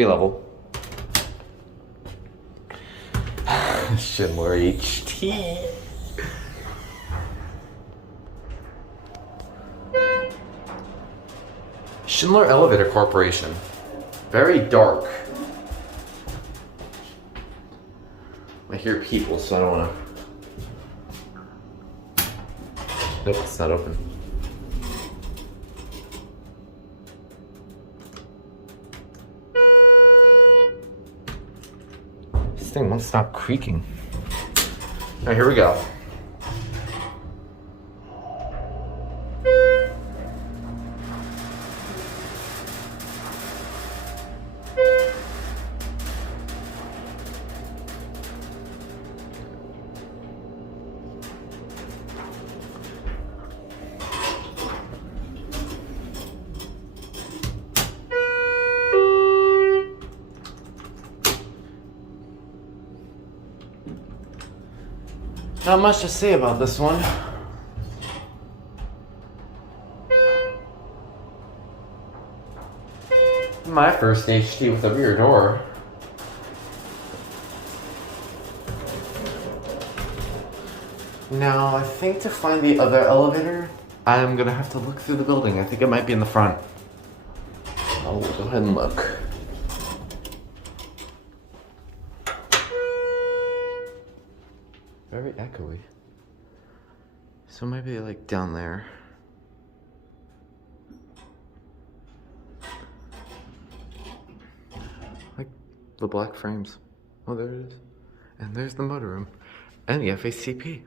Re-level. Schindler HT. Schindler Elevator Corporation. Very dark. I hear people, so I don't want to. Nope, it's not open. This thing won't stop creaking. Alright, here we go. Not much to say about this one. My first HT with a rear door. Now, I think to find the other elevator, I'm gonna have to look through the building. I think it might be in the front. I'll go ahead and look. Very echoey. So maybe like down there. Like the black frames. Oh, there it is. And there's the motorroom. And the FACP.